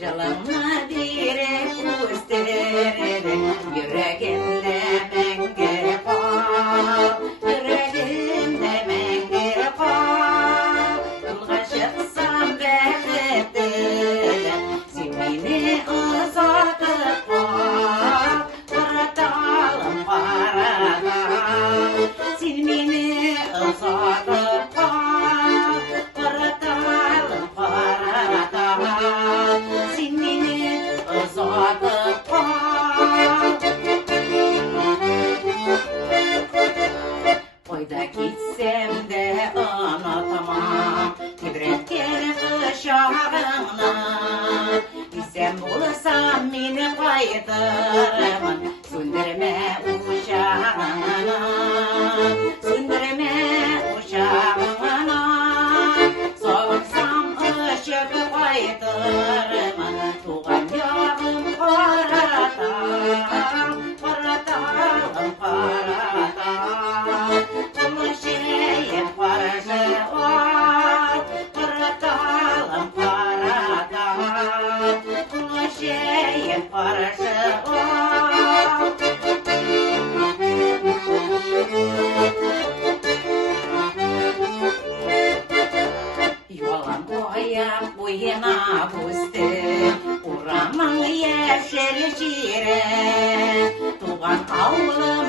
Жылыңа берек өстереді, жүрегімде мәңгі қал, жүрегімде мәңгі қал. Жолға шықсам бәхетті, сен мені ұзатып қал, қараталым қаратал, сен мені ұзатып қал, қараталым қаратал, сен мені ұзатып қал. Қойда кетсем де ұнатамам тебіренткен құшағыңнан, бейсен болсам мені қайтармын, сөндірме ошағыңнан, сөндірме ошағыңнан. Соғылсам ұшып қайтармын, туған жағым қаратал, қараталым қаратал. Құлышейім қаршы ой, қараталым қаратал, құлышейім қаршы ой. Юалам қояп бойына бұсты, ұрамың ешел жері, туған ауылым